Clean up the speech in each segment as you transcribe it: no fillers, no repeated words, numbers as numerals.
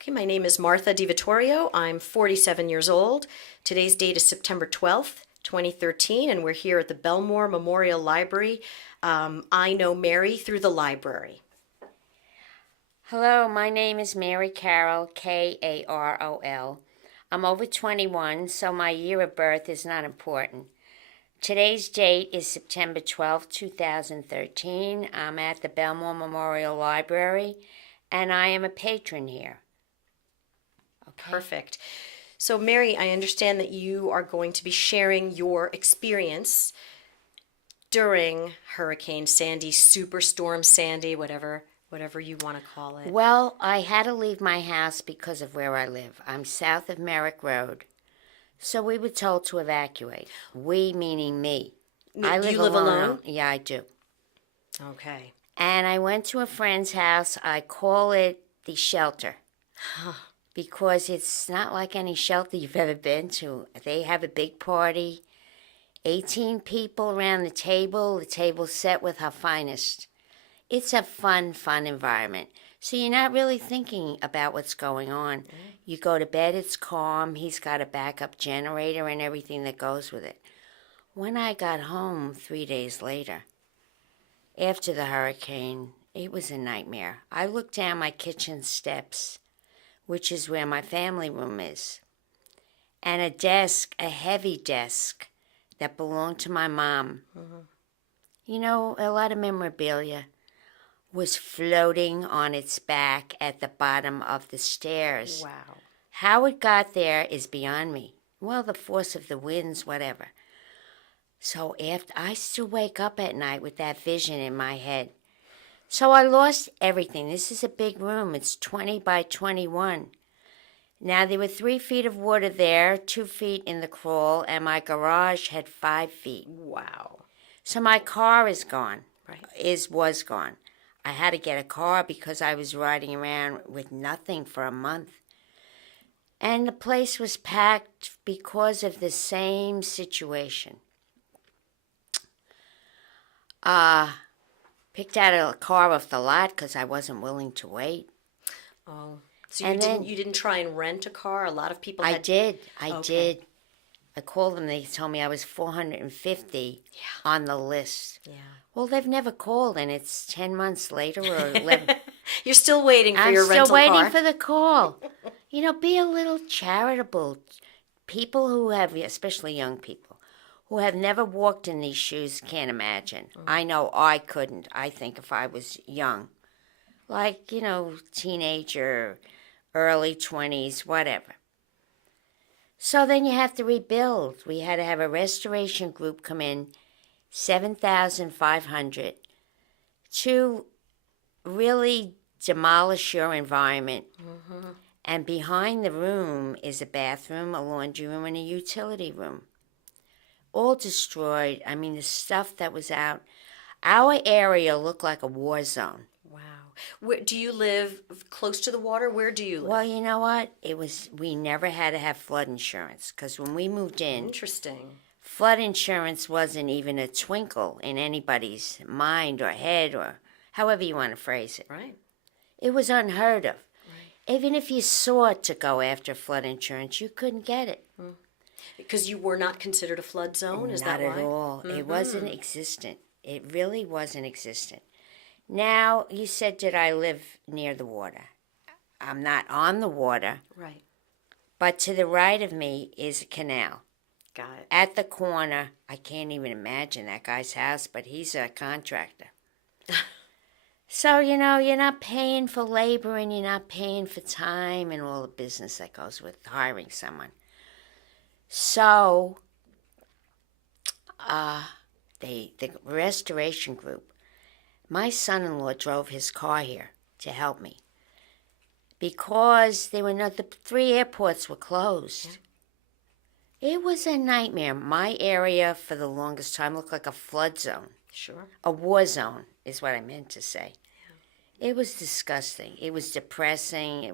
Okay, my name is Martha DiVittorio. I'm 47 years old. Today's date is September 12th, 2013, and we're here at the Bellmore Memorial Library. I know Mary through the library. Hello, my name is Mary Karol, Karol. I'm over 21, so my year of birth is not important. Today's date is September 12th, 2013. I'm at the Bellmore Memorial Library, and I am a patron here. Okay. Perfect. So, Mary, I understand that you are going to be sharing your experience during Hurricane Sandy, Superstorm Sandy, whatever you want to call it. Well, I had to leave my house because of where I live. I'm south of Merrick Road, so we were told to evacuate. We meaning me. Do you live alone? Yeah, I do. Okay. And I went to a friend's house. I call it the shelter because it's not like any shelter you've ever been to. They have a big party, 18 people around the table set with her finest. It's a fun environment. So you're not really thinking about what's going on. You go to bed, it's calm. He's got a backup generator and everything that goes with it. When I got home 3 days later, after the hurricane, it was a nightmare. I looked down my kitchen steps, which is where my family room is, and a heavy desk that belonged to my mom. You know, a lot of memorabilia was floating on its back at the bottom of the stairs. Wow. How it got there is beyond me. Well, the force of the winds, whatever. So after I still wake up at night with that vision in my head. So I lost everything. This is a big room. It's 20 by 21. Now, there were 3 feet of water there, 2 feet in the crawl, and my garage had 5 feet. Wow. So my car is gone. Right. Was gone. I had to get a car because I was riding around with nothing for a month. And the place was packed because of the same situation. Picked out a car off the lot because I wasn't willing to wait. Oh, so And you didn't try and rent a car? A lot of people I had... did. Okay. I called them. They told me I was 450 on the list. Yeah. Well, they've never called, and it's 10 months later or 11. You're still waiting for your rental I'm still car. waiting for the call. You know, be a little charitable. People who have, especially young people, who have never walked in these shoes can't imagine. I know I couldn't, I think, if I was young. Like, you know, teenager, early 20s, whatever. So then you have to rebuild. We had to have a restoration group come in, 7,500, to really demolish your environment. And behind the room is a bathroom, a laundry room, and a utility room. All destroyed. I mean, the stuff that was out. Our area looked like a war zone. Wow. Do you live close to the water? Where do you live? Well, you know what? We never had to have flood insurance because when we moved in, Interesting. flood insurance wasn't even a twinkle in anybody's mind or head or however you want to phrase it. Right. It was unheard of. Right. Even if you sought to go after flood insurance, you couldn't get it. Because you were not considered a flood zone? Is that why? Not at all. It wasn't existent. It really wasn't existent. Now, you said, did I live near the water? I'm not on the water. Right. But to the right of me is a canal. Got it. At the corner, I can't even imagine that guy's house, but he's a contractor. So, you know, you're not paying for labor and you're not paying for time and all the business that goes with hiring someone. So, the restoration group, my son-in-law drove his car here to help me because the 3 airports were closed. Yeah. It was a nightmare. My area for the longest time looked like a flood zone. Sure. A war zone is what I meant to say. Yeah. It was disgusting. It was depressing.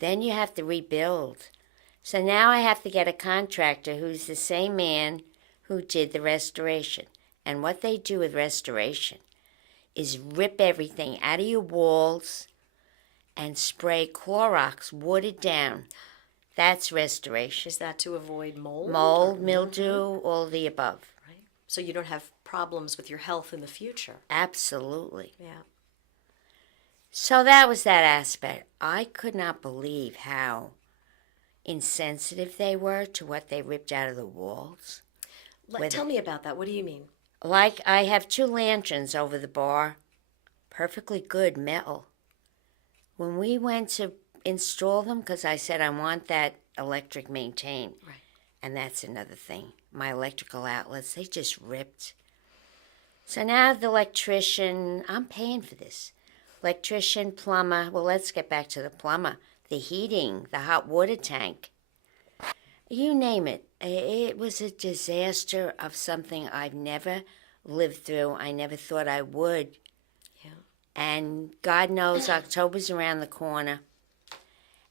Then you have to rebuild. So now I have to get a contractor who's the same man who did the restoration. And what they do with restoration is rip everything out of your walls and spray Clorox, watered down. That's restoration. Is that to avoid mold? Mold, mildew, all of the above. Right. So you don't have problems with your health in the future. Absolutely. Yeah. So that was that aspect. I could not believe how insensitive they were to what they ripped out of the walls. Tell me about that. What do you mean? Like, I have 2 lanterns over the bar, perfectly good metal. When we went to install them, because I said I want that electric maintained, Right. and that's another thing. My electrical outlets, they just ripped. So now the electrician, I'm paying for this. Electrician, plumber, well, let's get back to the plumber. The heating, the hot water tank. You name it. It was a disaster of something I've never lived through. I never thought I would. Yeah. And God knows October's around the corner.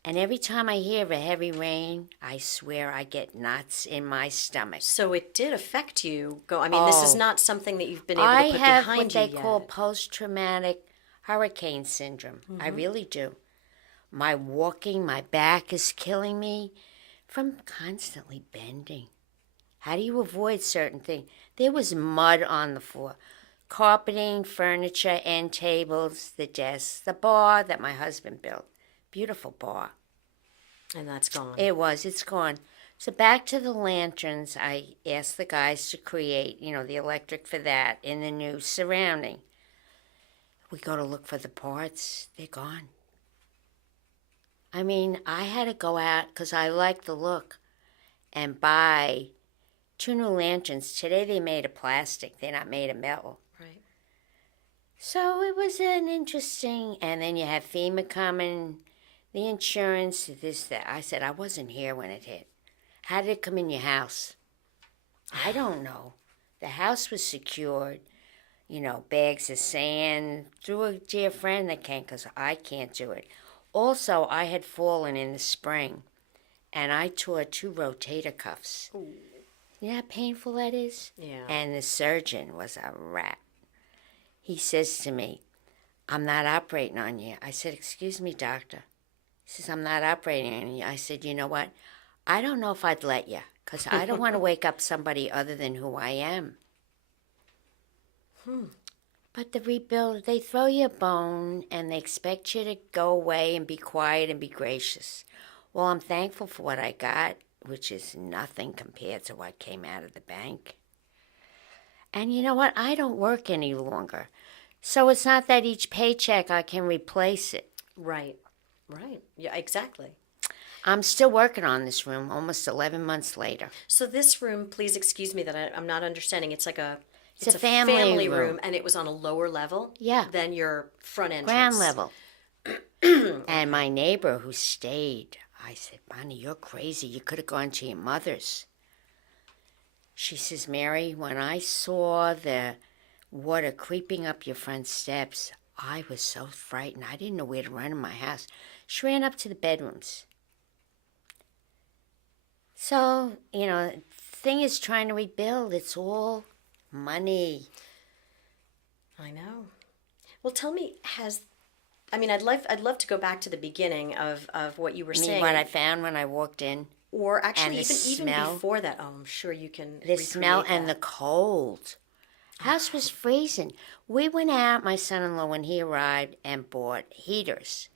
And every time I hear of a heavy rain, I swear I get knots in my stomach. So it did affect you. This is not something that you've been able to put I have behind what you they yet. call post-traumatic hurricane syndrome. I really do. My walking, my back is killing me from constantly bending. How do you avoid certain things? There was mud on the floor. Carpeting, furniture, end tables, the desks, the bar that my husband built. Beautiful bar. And that's gone. It's gone. So back to the lanterns, I asked the guys to create, the electric for that in the new surrounding. We go to look for the parts, they're gone. I had to go out, because I like the look, and buy 2 new lanterns. Today they made of plastic, they're not made of metal. Right. So it was an interesting, and then you have FEMA coming, the insurance, this, that. I said, I wasn't here when it hit. How did it come in your house? I don't know. The house was secured, bags of sand, through a dear friend that came, because I can't do it. Also, I had fallen in the spring, and I tore 2 rotator cuffs. Ooh. You know how painful that is? Yeah. And the surgeon was a rat. He says to me, I'm not operating on you. I said, excuse me, doctor. He says, I'm not operating on you. I said, you know what? I don't know if I'd let you, because I don't want to wake up somebody other than who I am. But the rebuild, they throw you a bone, and they expect you to go away and be quiet and be gracious. Well, I'm thankful for what I got, which is nothing compared to what came out of the bank. And you know what? I don't work any longer. So it's not that each paycheck I can replace it. Right. Right. Yeah, exactly. I'm still working on this room almost 11 months later. So this room, please excuse me that I'm not understanding. It's like it's a family room. And it was on a lower level Yeah. than your front entrance. Ground level. And my neighbor who stayed, I said, Bonnie, you're crazy. You could have gone to your mother's. She says, Mary, when I saw the water creeping up your front steps, I was so frightened. I didn't know where to run in my house. She ran up to the bedrooms. So, the thing is trying to rebuild. It's all money. I know. Well, tell me, I'd love to go back to the beginning of what you were saying. What I found when I walked in. Or actually, and even before that. Oh, I'm sure you can. The smell and the cold. House was freezing. We went out, my son-in-law, when he arrived, and bought heaters.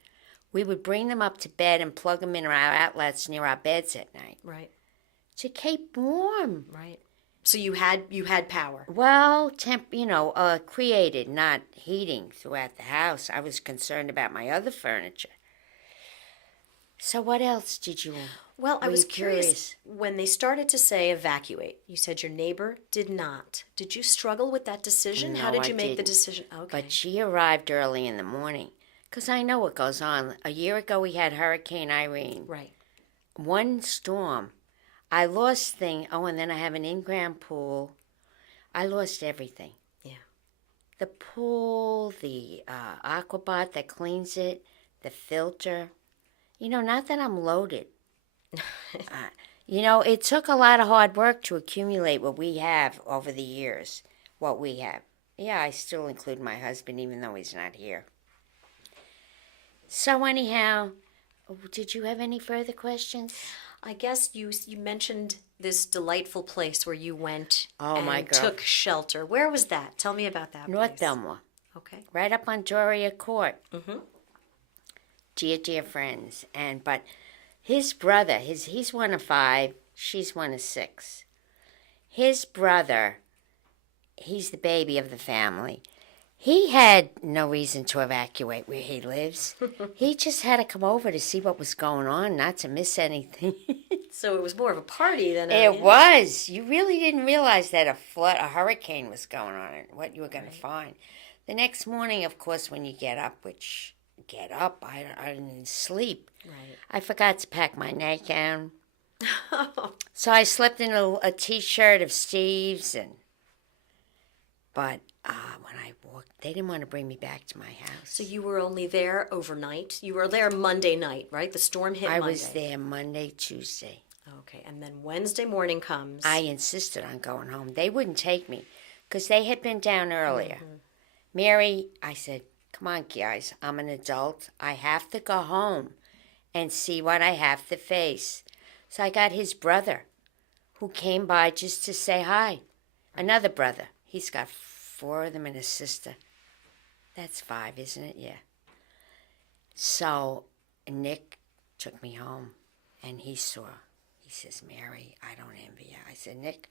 We would bring them up to bed and plug them in our outlets near our beds at night. Right. To keep warm. Right. So you had power. Well, created, not heating throughout the house. I was concerned about my other furniture. So what else did you? Well, I was curious when they started to say evacuate. You said your neighbor did not. Did you struggle with that decision? No, How did you I make the didn't. decision? Okay. But she arrived early in the morning, because I know what goes on. A year ago, we had Hurricane Irene. Right. One storm. I lost things. Oh, and then I have an in-ground pool. I lost everything. Yeah. The pool, the aquabot that cleans it, the filter. Not that I'm loaded. It took a lot of hard work to accumulate what we have over the years. What we have. Yeah, I still include my husband, even though he's not here. So anyhow, did you have any further questions? I guess you mentioned this delightful place where you went Oh, and my girl. took shelter. Where was that? Tell me about that North place. Bellmore, Okay. right up on Doria Court. Mm-hmm. Dear friends. But his brother, he's one of 5, she's one of 6. His brother, he's the baby of the family. He had no reason to evacuate where he lives. He just had to come over to see what was going on, not to miss anything. So it was more of a party than It was. You really didn't realize that a hurricane was going on and what you were going to find. The next morning, of course, when you get up, I didn't sleep. Right. I forgot to pack my nightgown. So I slept in a T-shirt of Steve's, but when I walked, they didn't want to bring me back to my house. So you were only there overnight? You were there Monday night, right? The storm hit Monday. I was there Monday, Tuesday. Okay, and then Wednesday morning comes. I insisted on going home. They wouldn't take me because they had been down earlier. Mm-hmm. Mary, I said, come on, guys, I'm an adult. I have to go home and see what I have to face. So I got his brother, who came by just to say hi. Another brother. He's got 4 of them and a sister. That's 5, isn't it? Yeah. So Nick took me home, and he says, Mary, I don't envy you. I said, Nick,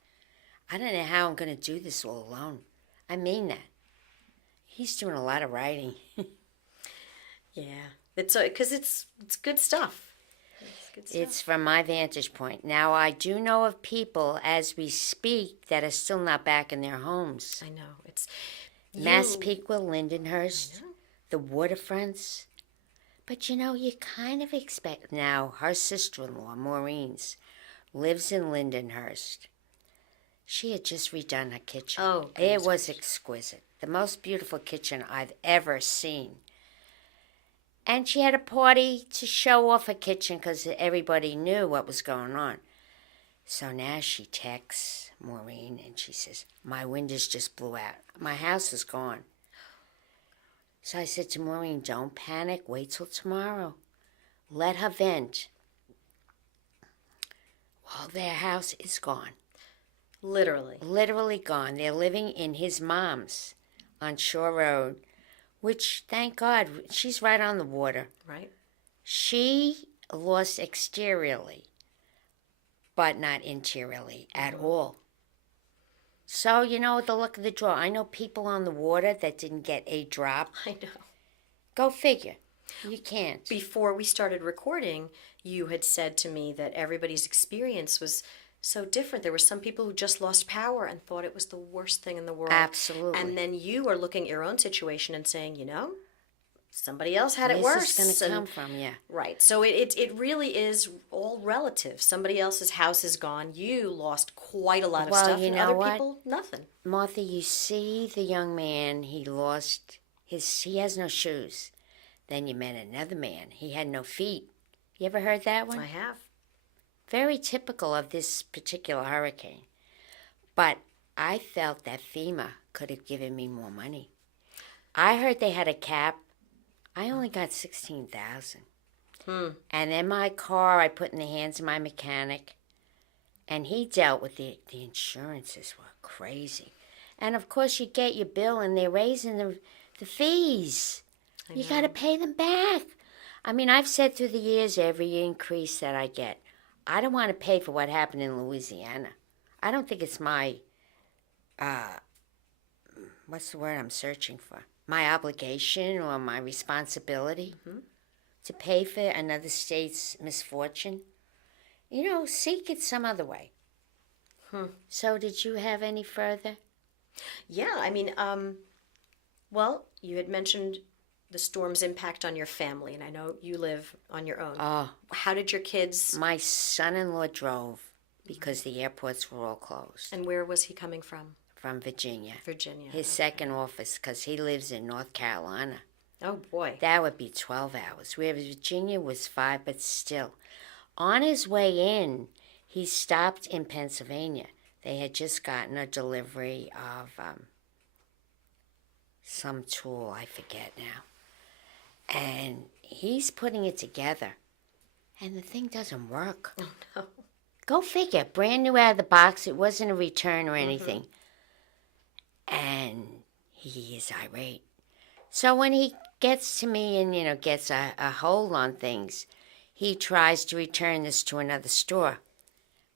I don't know how I'm going to do this all alone. I mean that. He's doing a lot of writing. Yeah. It's because it's good stuff. It's from my vantage point. Now, I do know of people, as we speak, that are still not back in their homes. I know. It's Massapequa, Lindenhurst, the waterfronts. But, you kind of expect... Now, her sister-in-law, Maureen's, lives in Lindenhurst. She had just redone her kitchen. Oh, it was exquisite. The most beautiful kitchen I've ever seen. And she had a party to show off her kitchen because everybody knew what was going on. So now she texts Maureen and she says, my windows just blew out. My house is gone. So I said to Maureen, don't panic. Wait till tomorrow. Let her vent. Well, their house is gone. Literally. Literally gone. They're living in his mom's on Shore Road. Which, thank God, she's right on the water. Right. She lost exteriorly, but not interiorly at all. So, the luck of the draw. I know people on the water that didn't get a drop. I know. Go figure. You can't. Before we started recording, you had said to me that everybody's experience was so different. There were some people who just lost power and thought it was the worst thing in the world. Absolutely. And then you are looking at your own situation and saying, somebody else had it Where's worse. This going to come from? Yeah. Right. So it really is all relative. Somebody else's house is gone. You lost quite a lot of stuff. And other people, nothing. Martha, you see the young man, he has no shoes. Then you met another man. He had no feet. You ever heard that one? I have. Very typical of this particular hurricane. But I felt that FEMA could have given me more money. I heard they had a cap. I only got $16,000. And then my car I put in the hands of my mechanic. And he dealt with the insurances were crazy. And of course you get your bill and they're raising the fees. You got to pay them back. I mean, I've said through the years every increase that I get, I don't want to pay for what happened in Louisiana. I don't think it's my, what's the word I'm searching for? My obligation or my responsibility to pay for another state's misfortune. Seek it some other way. So did you have any further? Yeah, I mean, well, you had mentioned the storm's impact on your family, and I know you live on your own. How did your kids... My son-in-law drove because the airports were all closed. And where was he coming from? From Virginia. Virginia. His second office, because he lives in North Carolina. Oh, boy. That would be 12 hours. Where Virginia was 5, but still. On his way in, he stopped in Pennsylvania. They had just gotten a delivery of some tool, I forget now. And he's putting it together, and the thing doesn't work. Oh, no. Go figure. Brand new out of the box. It wasn't a return or anything. And he is irate. So when he gets to me and, gets a hold on things, he tries to return this to another store,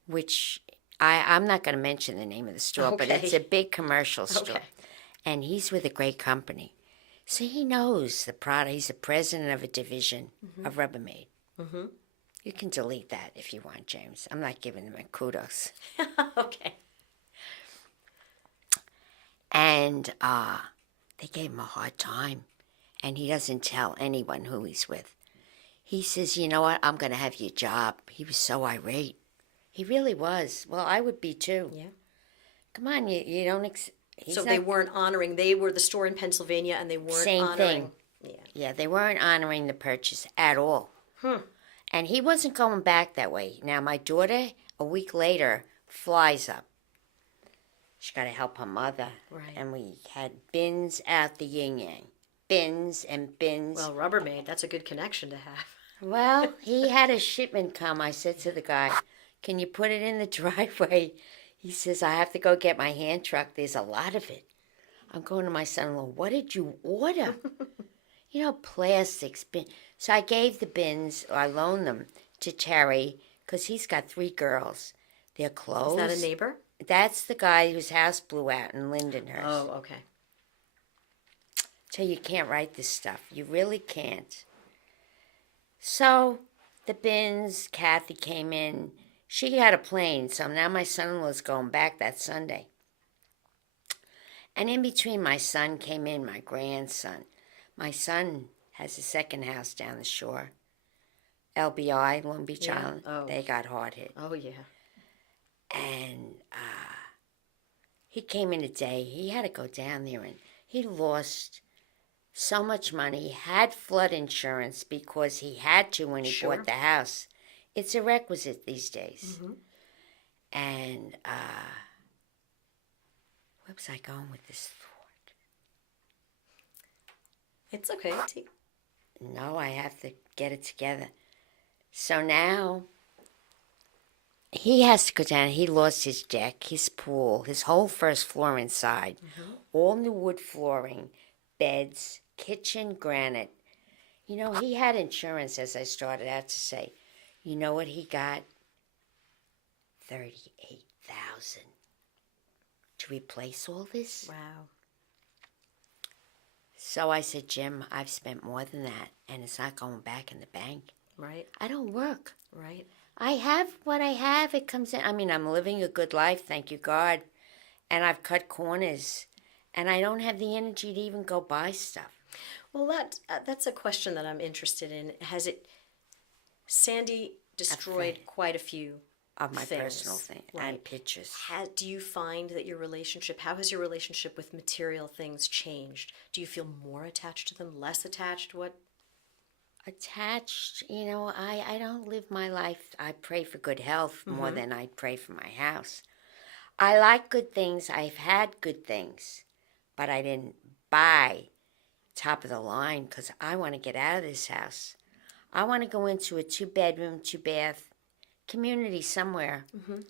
which I'm not going to mention the name of the store, but it's a big commercial store. Okay. And he's with a great company. So he knows the product. He's the president of a division of Rubbermaid. Mm-hmm. You can delete that if you want, James. I'm not giving him a kudos. Okay. And they gave him a hard time. And he doesn't tell anyone who he's with. He says, you know what, I'm going to have your job. He was so irate. He really was. Well, I would be too. Yeah. Come on, you don't... So they weren't honoring. They were the store in Pennsylvania, and they weren't Same honoring. thing. Yeah, they weren't honoring the purchase at all. And he wasn't going back that way. Now, my daughter, a week later, flies up. She got to help her mother. Right. And we had bins out the yin-yang. Bins and bins. Well, Rubbermaid, that's a good connection to have. Well, he had a shipment come. I said to the guy, can you put it in the driveway? He says, I have to go get my hand truck. There's a lot of it. I'm going to my son-in-law, what did you order? Plastics. So I gave the bins, or I loaned them to Terry, because he's got 3 girls. Their clothes. Is that a neighbor? That's the guy whose house blew out in Lindenhurst. Oh, okay. So you can't write this stuff. You really can't. So the bins, Kathy came in. She had a plane, so now my son-in-law's going back that Sunday. And in between, my son came in, my grandson. My son has a second house down the shore. LBI, Long Beach Island. Oh. They got hard hit. Oh, yeah. And he came in today. He had to go down there, and he lost so much money. He had flood insurance because he had to when he bought the house. It's a requisite these days. Mm-hmm. And where was I going with this thought? It's okay. No, I have to get it together. So now he has to go down. He lost his deck, his pool, his whole first floor inside. Mm-hmm. All new wood flooring, beds, kitchen granite. He had insurance, as I started out to say. You know what he got? $38,000 to replace all this. Wow. So I said, Jim, I've spent more than that, and it's not going back in the bank. Right. I don't work. Right. I have what I have. It comes in. I mean, I'm living a good life, thank you, God. And I've cut corners, and I don't have the energy to even go buy stuff. Well, that's a question that I'm interested in. Sandy destroyed quite a few of my things, personal things and pictures. Do you find that how has your relationship with material things changed? Do you feel more attached to them, less attached? What? Attached, I don't live my life. I pray for good health more than I pray for my house. I like good things. I've had good things, but I didn't buy top of the line because I want to get out of this house. I want to go into a 2-bedroom, 2-bath community somewhere. Mm-hmm.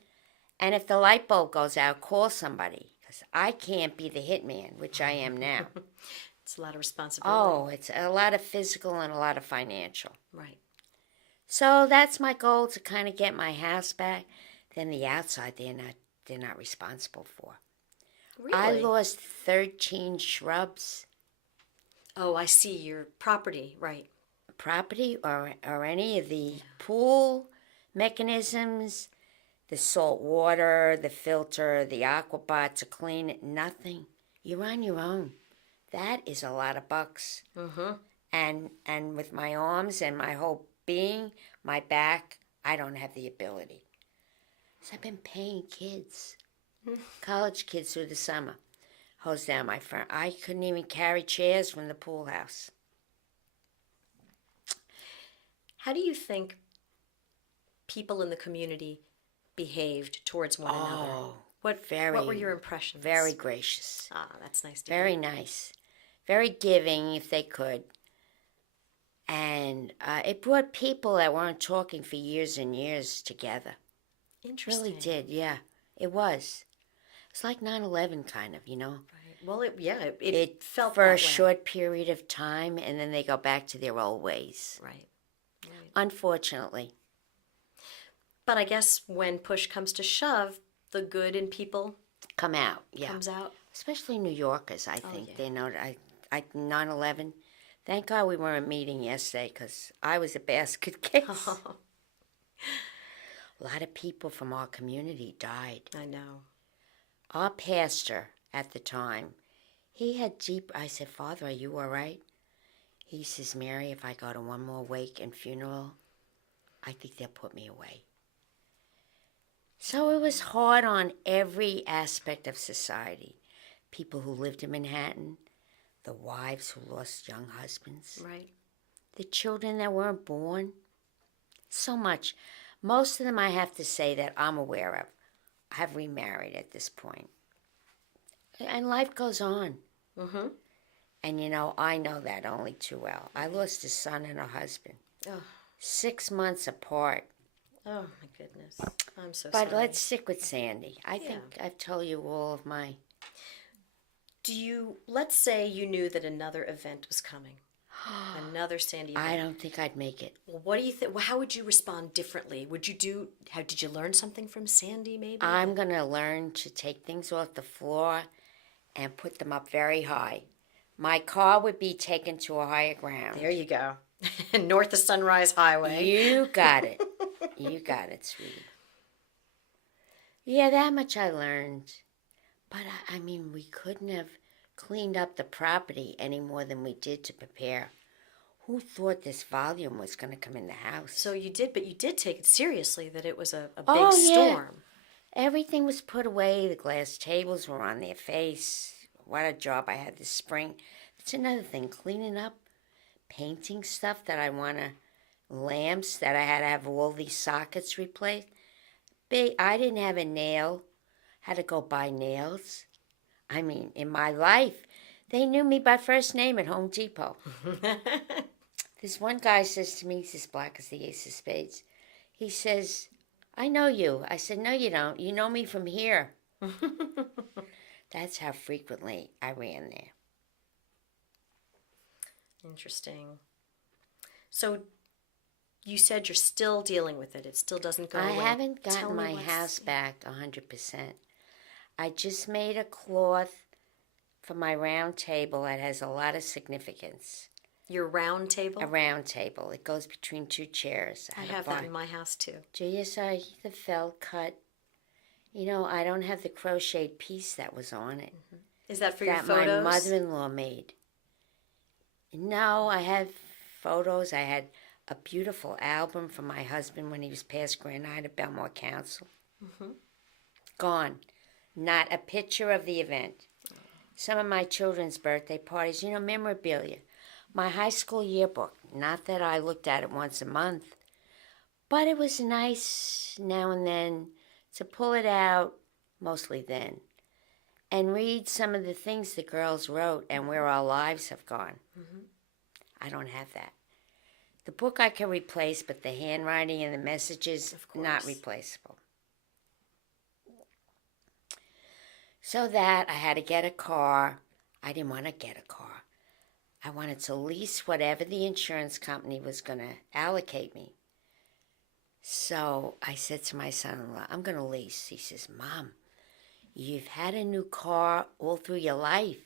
And if the light bulb goes out, call somebody because I can't be the hitman, which I am now. It's a lot of responsibility. Oh, it's a lot of physical and a lot of financial. Right. So that's my goal, to kind of get my house back. Then the outside, they're not responsible for. Really? I lost 13 shrubs. Oh, I see. Your property, right. Property or any of the pool mechanisms, the salt water, the filter, the aquabot to clean it, nothing. You're on your own. That is a lot of bucks. Mm-hmm. And with my arms and my whole being, my back, I don't have the ability. So I've been paying kids, college kids through the summer. Hose down my front. I couldn't even carry chairs from the pool house. How do you think people in the community behaved towards one another? What were your impressions? Very gracious. Ah, that's nice to hear. Very nice. Very giving if they could. And it brought people that weren't talking for years and years together. Interesting. Really did, yeah. It was. It's like 9/11 kind of, you know. Right. Well, it felt for that a way. short period of time, and then they go back to their old ways. Right. Right. Unfortunately. But I guess when push comes to shove, the good in people Come out, yeah. comes out. Especially New Yorkers, I think. yeah. They know, 9/11. Thank God we weren't meeting yesterday, because I was a basket case. A lot of people from our community died. I know. Our pastor at the time, he had deep... I said, Father, are you all right? He says, Mary, if I go to one more wake and funeral, I think they'll put me away. So it was hard on every aspect of society. People who lived in Manhattan, the wives who lost young husbands, Right. the children that weren't born. So much. Most of them, I have to say, that I'm aware of, have remarried at this point. And life goes on. Mm-hmm. And, you know, I know that only too well. I lost a son and a husband. Oh. 6 months apart. Oh, my goodness. I'm so But sorry. let's stick with Sandy. I think I've told you all of my... Let's say you knew that another event was coming. Another Sandy event. I don't think I'd make it. Well, what do you think? Well, how would you respond differently? Did you learn something from Sandy maybe? I'm going to learn to take things off the floor and put them up very high. My car would be taken to a higher ground. There you go. North of Sunrise Highway. You got it. You got it, sweetie. Yeah, that much I learned. But, I mean, we couldn't have cleaned up the property any more than we did to prepare. Who thought this volume was going to come in the house? So you did, but you did take it seriously that it was a big Oh, yeah. storm. Everything was put away. The glass tables were on their face. What a job I had this spring. That's another thing, cleaning up, painting stuff that I want to, lamps that I had to have all these sockets replaced. I didn't have a nail. Had to go buy nails. I mean, in my life, they knew me by first name at Home Depot. This one guy says to me, he's as black as the ace of spades. He says, I know you. I said, no, you don't. You know me from here. That's how frequently I ran there. Interesting. So you said you're still dealing with it. It still doesn't go away. I haven't Tell gotten me my house back 100%. I just made a cloth for my round table that has a lot of significance. Your round table? A round table. It goes between two chairs. I have that in my house too. Do you see the felt cut? You know, I don't have the crocheted piece that was on it. Mm-hmm. Is that for your photos? That my mother-in-law made. No, I have photos. I had a beautiful album from my husband when he was past granite at Bellmore Council. Mm-hmm. Gone. Not a picture of the event. Some of my children's birthday parties, you know, memorabilia. My high school yearbook. Not that I looked at it once a month, but it was nice now and then to pull it out, mostly then, and read some of the things the girls wrote and where our lives have gone. Mm-hmm. I don't have that. The book I can replace, but the handwriting and the messages, not replaceable. So that I had to get a car. I didn't want to get a car. I wanted to lease whatever the insurance company was going to allocate me. So I said to my son-in-law, I'm going to lease. He says, Mom, you've had a new car all through your life.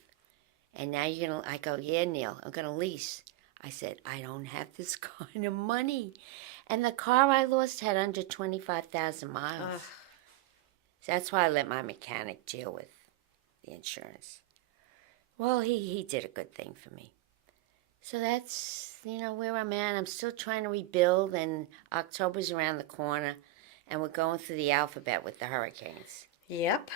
And now you're going to, I go, yeah, Neil, I'm going to lease. I said, I don't have this kind of money. And the car I lost had under 25,000 miles. Ugh. So that's why I let my mechanic deal with the insurance. Well, he did a good thing for me. So that's, you know, where I'm at. I'm still trying to rebuild, and October's around the corner, and we're going through the alphabet with the hurricanes. Yep.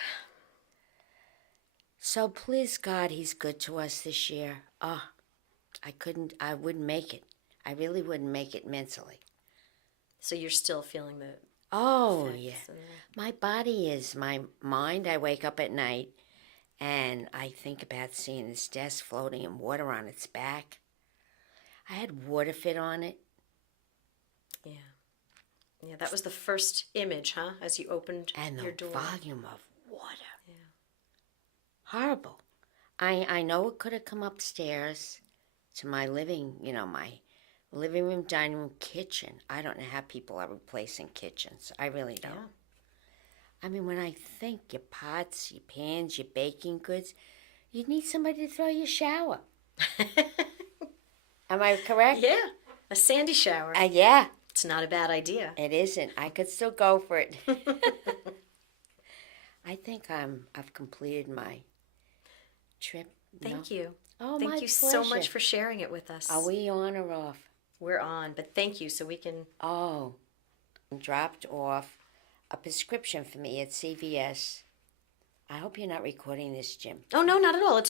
So please, God, he's good to us this year. Oh, I wouldn't make it. I really wouldn't make it mentally. So you're still feeling the Oh, effects yeah. of My body is my mind. I wake up at night, and I think about seeing this desk floating in water on its back. I had water fit on it. Yeah. Yeah, that was the first image, huh? As you opened And your the door. volume of water. Yeah. Horrible. I know it could have come upstairs to my living, my living room, dining room, kitchen. I don't know how people are replacing kitchens. I really don't. Yeah. I mean, when I think your pots, your pans, your baking goods, you'd need somebody to throw your shower. Am I correct? Yeah. A sandy shower. Yeah. It's not a bad idea. It isn't. I could still go for it. I think I've completed my trip. Thank you. Oh, Thank my you so pleasure. much for sharing it with us. Are we on or off? We're on, but thank you so we can... Oh, dropped off a prescription for me at CVS. I hope you're not recording this, Jim. Oh, no, not at all. It's